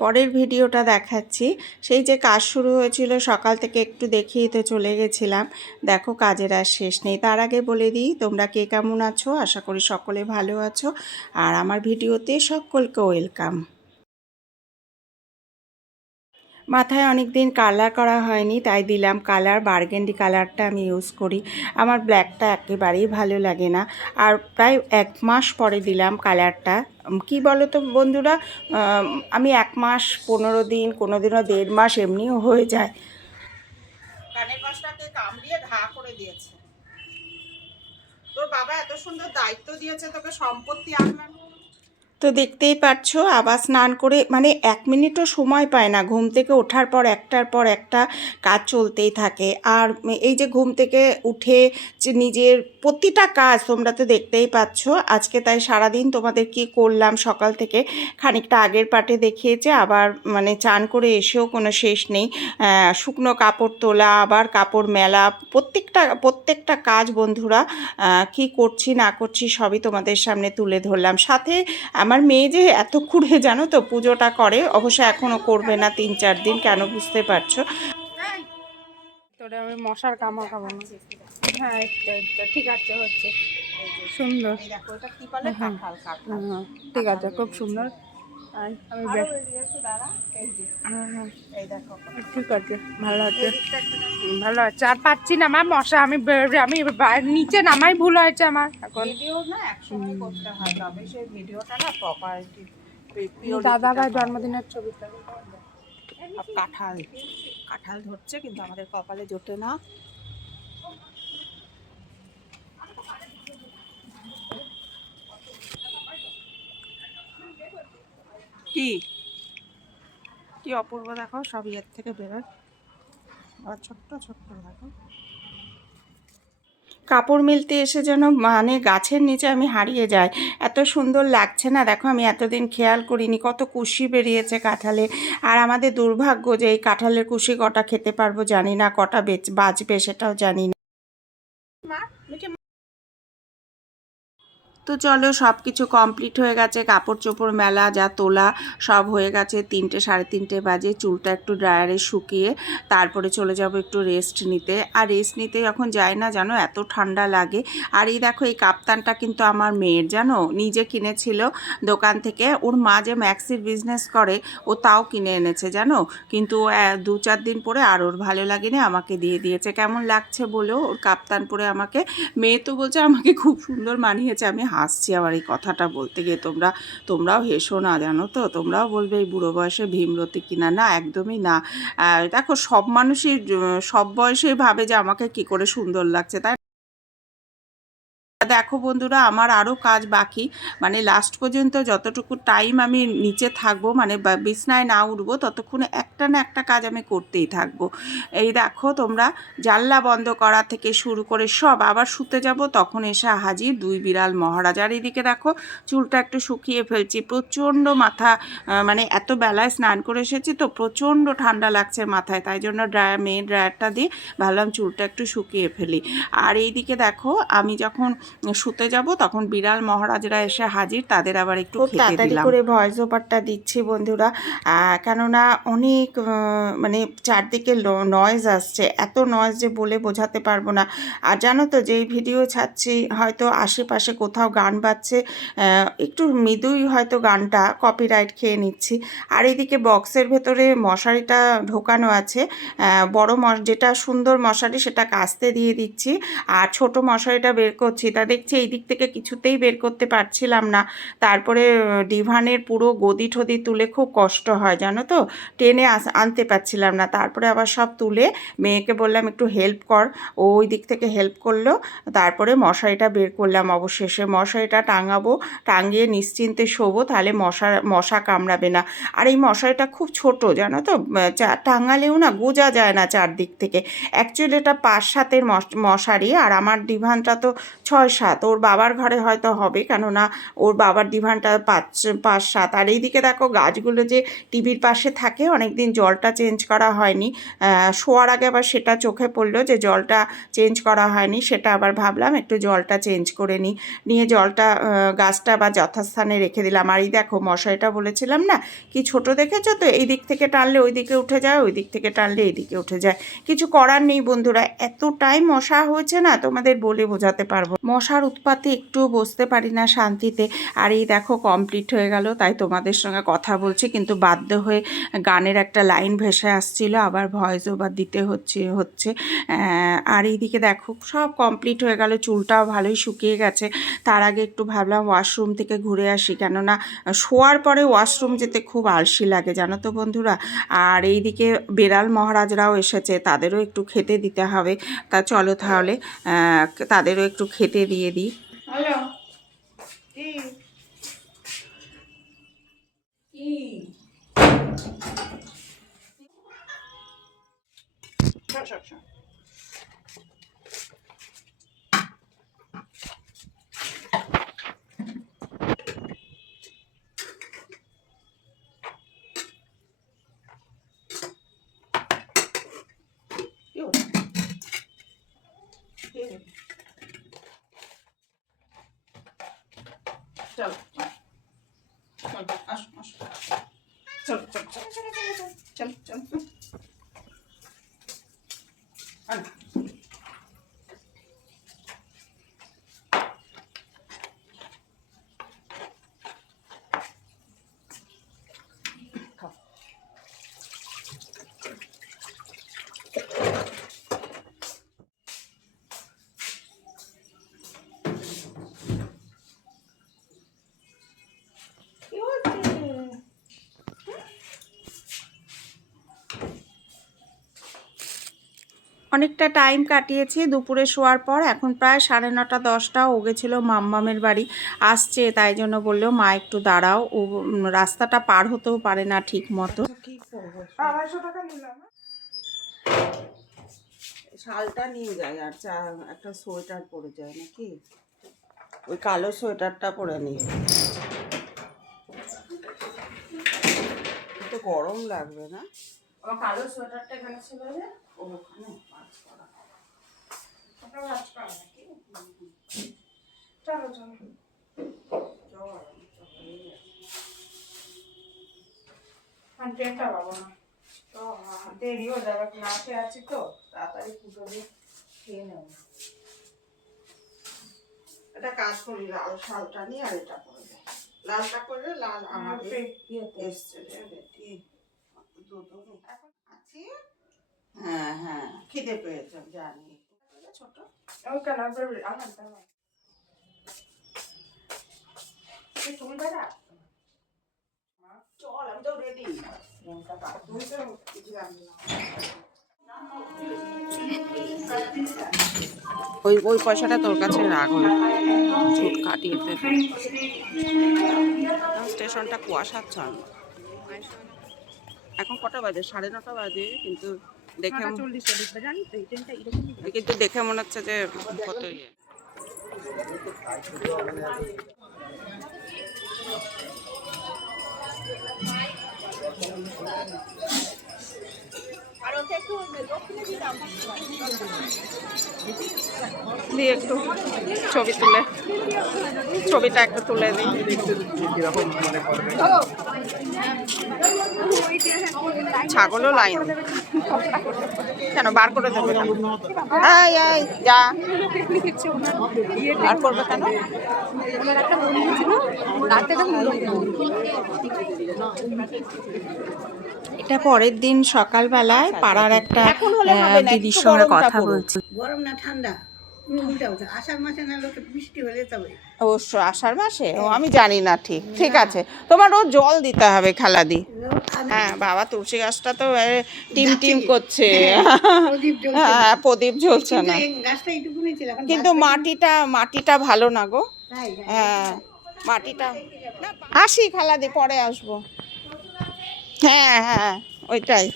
পরের ভিডিওটা দেখাচ্ছি। সেই যে কাজ শুরু হয়েছিল সকাল থেকে একটু দেখিয়ে তো চলে গেছিলাম। দেখো কাজের আর শেষ নেই। তার আগে বলে দিই তোমরা কে কেমন আছো, আশা করি সকলে ভালো আছো। আর আমার ভিডিওতে সকলকে ওয়েলকাম। মাথায় অনেক দিন কালার করা হয়নি, তাই দিলাম কালার। বার্গেন্ডি কালারটা আমি ইউজ করি, আমার ব্ল্যাকটা একেবারেই ভালো লাগে না। আর প্রায় 1 মাস পরে দিলাম কালারটা। কি বলো তো বন্ধুরা, আমি 1 মাস 15 দিন, কোনো দিনও 1.5 মাস এমনিও হয়ে যায়। কানের পাশটাকে কামড়িয়ে ঘা করে দিয়েছে। তোর বাবা এত সুন্দর দায়িত্ব দিয়েছে তোকে, সম্পত্তি আনলাম। তো দেখতেই পাচ্ছ, আবার স্নান করে মানে 1 মিনিটও সময় পায় না। ঘুম থেকে ওঠার পর একটার পর একটা কাজ চলতেই থাকে। আর এই যে ঘুম থেকে উঠে যে নিজের প্রতিটা কাজ তোমরা তো দেখতেই পাচ্ছ। আজকে তাই সারাদিন তোমাদের কি করলাম সকাল থেকে খানিকটা আগের পাটে দেখিয়েছে। আবার মানে চান করে এসেও কোনো শেষ নেই। শুকনো কাপড় তোলা, আবার কাপড় মেলা, প্রত্যেকটা কাজ বন্ধুরা কি করছি না করছি সবই তোমাদের সামনে তুলে ধরলাম। সাথে আমার মেয়ে যে এতক্ষণে জানো তো পুজোটা করে, অবশ্য এখনও করবে না 3-4 দিন, কেন বুঝতে পারছো। তোরা আমি মশার কামড় খাবো না। হ্যাঁ ঠিক আছে, হচ্ছে সুন্দর। দেখো এটা কি বলে, কাঁঠাল। হ্যাঁ ঠিক আছে, খুব সুন্দর। আমি এই দেখো ঠিক আছে, ভালো হচ্ছে, ভালো হচ্ছে। আর পাচ্ছি না আমার মশা, আমি নিচে নামাই ভুল হয়েছে আমার। এখন ভিডিও না একসঙ্গে করতে হয়, তবে সেই ভিডিওটা না প্রপারিটি। দাদা ভাই জন্মদিনের ছবিটা। কাঁঠাল কাঁঠাল ধরছে কিন্তু আমাদের কপালে জোটে না। কি কি অপূর্ব দেখো, সব ইয়ের থেকে বেরোয়। আর ছোট্ট ছোট্ট দেখো, কাপড় মেলতে এসে যেন মানে গাছের নিচে আমি হারিয়ে যাই, এত সুন্দর লাগছে না। দেখো আমি এতদিন খেয়াল করিনি কত কুশি বেরিয়েছে কাঁঠালে। আর আমাদের দুর্ভাগ্য যে এই কাঁঠালের কুশি কটা খেতে পারবো জানি না, কটা বাঁচবে সেটাও জানি না। তো চলো, সব কিছু কমপ্লিট হয়ে গেছে, কাপড় চোপড় মেলা যা তোলা সব হয়ে গেছে। 3টে 3:30 বাজে। চুলটা একটু ড্রায়ারে শুকিয়ে তারপরে চলে যাব একটু রেস্ট নিতে। আর রেস্ট নিতে যখন যাই না জানো এত ঠান্ডা লাগে। আর এই দেখো এই কাপ্তানটা কিন্তু আমার মেয়ের, জানো নিজে কিনেছিল দোকান থেকে। ওর মা যে ম্যাক্সির বিজনেস করে ও তাও কিনে এনেছে জানো, কিন্তু 2-4 দিন পরে আর ওর ভালো লাগেনি, আমাকে দিয়ে দিয়েছে। কেমন লাগছে বলো ওর কাপ্তান পরে আমাকে? মেয়ে তো বলছে আমাকে খুব সুন্দর মানিয়েছে। আমি হাসছি আবার এই কথাটা বলতে গিয়ে। তোমরাও হেসো না, জানো তো, তোমরাও বলবে এই বুড়ো বয়সে ভীমরতি কিনা। না, একদমই না। দেখো সব মানুষই সব বয়সেই ভাবে যে আমাকে কি করে সুন্দর লাগছে, তাই দেখো বন্ধুরা আমার আরও কাজ বাকি। মানে লাস্ট পর্যন্ত যতটুকু টাইম আমি নিচে থাকবো, মানে বিছনায় না উঠবো, ততক্ষণে একটা না একটা কাজ আমি করতেই থাকবো। এই দেখো তোমরা, জানলা বন্ধ করা থেকে শুরু করে সব। আবার শুতে যাব তখন এসে হাজির 2 বিড়াল মহারাজ। আর এদিকে দেখো চুলটা একটু শুকিয়ে ফেলছি, প্রচণ্ড মাথা, মানে এত বেলায় স্নান করে এসেছি তো প্রচণ্ড ঠান্ডা লাগছে মাথায়, তাই জন্য মেয়ের ড্রায়ারটা দিয়ে ভাবলাম চুলটা একটু শুকিয়ে ফেলি। আর এইদিকে দেখো আমি যখন শুতে যাব তখন বিড়াল মহারাজরা এসে হাজির, তাদের আবার একটু খেতে দিলাম। তাড়াতাড়ি করে ভয়েস ওভারটা দিচ্ছি বন্ধুরা, কেননা অনেক মানে চারদিকে নয়েজ আসছে, এত নয়েজ যে বলে বোঝাতে পারবো না। আর জানো তো যেই ভিডিও ছাড়ছি হয়তো আশেপাশে কোথাও গান বাজছে, একটু মৃদুই হয়তো গানটা কপিরাইট খেয়ে নিচ্ছি। আর এইদিকে বক্সের ভেতরে মশারিটা ঢোকানো আছে, বড় যেটা সুন্দর মশারি সেটা কাস্তে দিয়ে দিচ্ছি, আর ছোট মশারিটা বের করছি। তা দেখছি এই দিক থেকে কিছুতেই বের করতে পারছিলাম না। তারপরে ডিভানের পুরো গদি ঠদি তুলে খুব কষ্ট হয় জানো তো, টেনে আনতে পারছিলাম না। তারপরে আবার সব তুলে মেয়েকে বললাম একটু হেল্প কর, ও ওই দিক থেকে হেল্প করলো। তারপরে মশারিটা বের করলাম। অবশেষে মশারিটা টাঙাবো, টাঙিয়ে নিশ্চিন্তে শোবো, তাহলে মশা কামড়াবে না। আর এই মশারিটা খুব ছোট জানো তো, টাঙালেও না গোজা যায় না চারদিক থেকে। অ্যাকচুয়ালি এটা 5-7 মশারি, আর আমার ডিভানটা তো 6 6 ওর বাবার ঘরে হয়তো হবে, কেননা ওর বাবার ডিমান্ডটা 5-7। আর এইদিকে দেখো গাছগুলো যে টিভির পাশে থাকে, অনেকদিন জলটা চেঞ্জ করা হয়নি। শোয়ার আগে আবার সেটা চোখে পড়লো যে জলটা চেঞ্জ করা হয়নি, সেটা আবার ভাবলাম একটু জলটা চেঞ্জ করে নিয়ে জলটা গাছটা আবার যথাস্থানে রেখে দিলাম। আর এই দেখো মশারিটা বলেছিলাম না কি ছোট দেখেছো তো, এই দিক থেকে টানলে ওই দিকে উঠে যায়, ওই দিক থেকে টানলে এই দিকে উঠে যায়। কিছু করার নেই বন্ধুরা, এতটাই মশা হয়েছে না তোমাদের বলে বোঝাতে পারবো। মশার উৎপাতে একটুও বসতে পারি না শান্তিতে। আর এই দেখো কমপ্লিট হয়ে গেল, তাই তোমাদের সঙ্গে কথা বলছি, কিন্তু বাধ্য হয়ে গানের একটা লাইন ভেসে আসছিল, আবার ভয়েস ওভার দিতে হচ্ছে। আর এইদিকে দেখো সব কমপ্লিট হয়ে গেল, চুলটাও ভালোই শুকিয়ে গেছে। তার আগে একটু ভাবলাম ওয়াশরুম থেকে ঘুরে আসি, কেননা শোয়ার পরে ওয়াশরুম যেতে খুব আলসি লাগে জানো তো বন্ধুরা। আর এইদিকে বেড়াল মহারাজরাও এসেছে, তাদেরও একটু খেতে দিতে হবে। তা চলো তাহলে তাদেরও একটু খেতে দিয়ে দিই। হ্যালো, চলো আসো আসো, চলো চলো চলো চলো চলো চলো। অনেকটা টাইম কাটিয়েছি দুপুরে শোয়ার পর, এখন প্রায় 9:30 10টা। ও গেছিলো মাম্মামের বাড়ি, আসছে, তাই জন্য বললো মা একটু দাঁড়াও, ও রাস্তাটা পার হতেও পারে না ঠিক মতো। শালটা নিয়ে যায় আর একটা সোয়েটার পরে যায় নাকি, ওই কালো সোয়েটারটা পরে নিয়ে, তো গরম লাগবে না। কালো সোয়েটারটা এখানে ছিল যে ওখানে কাজ করা, নাকি? চলো চলো ট্রেনটা পাবো না তো, দেরিও যাবে, ক্লাসে আছি তো, তাড়াতাড়ি পুজো দিয়ে খেয়ে নেব। এটা কাজ করি, লাল শালটা নিয়ে আর এটা করে দেয়, লালটা করে লাল আমাদের এসছে এখন আছি। হ্যাঁ হ্যাঁ খিদে পেয়েছে জানি, ছোট কেন চল, আমি তো রেডি। ওই পয়সাটা তোর কাছে রাখ, চুট কাটিয়ে স্টেশনটা কুয়াশাচ্ছন্ন। এখন কটা বাজে? 9:30 বাজে, কিন্তু দেখে মনে হচ্ছে যে কত ইয়ে। দিয়ে একটু ছবিটা একটু তুলে দিই। ছাগলও লাইন কেন বার করে দেবে কেন? যা বার করবে কেন? এটা পরের দিন সকালবেলায় পাড়ার একটা দিদির সঙ্গে কথা বলছি। গরম না ঠান্ডা অবশ্য আষাঢ় মাসে, ও আমি জানি না, ঠিক আছে, তোমার রোজ জল দিতে হবে খেলাদি। হ্যাঁ বাবা, তুলসী গাছটা তো টিম টিম করছে, হ্যাঁ প্রদীপ জ্বলছে না, কিন্তু মাটিটা ভালো না গো। হ্যাঁ মাটিটা, আসি খালাদি, পরে আসবো। হ্যাঁ হ্যাঁ ওইটাই।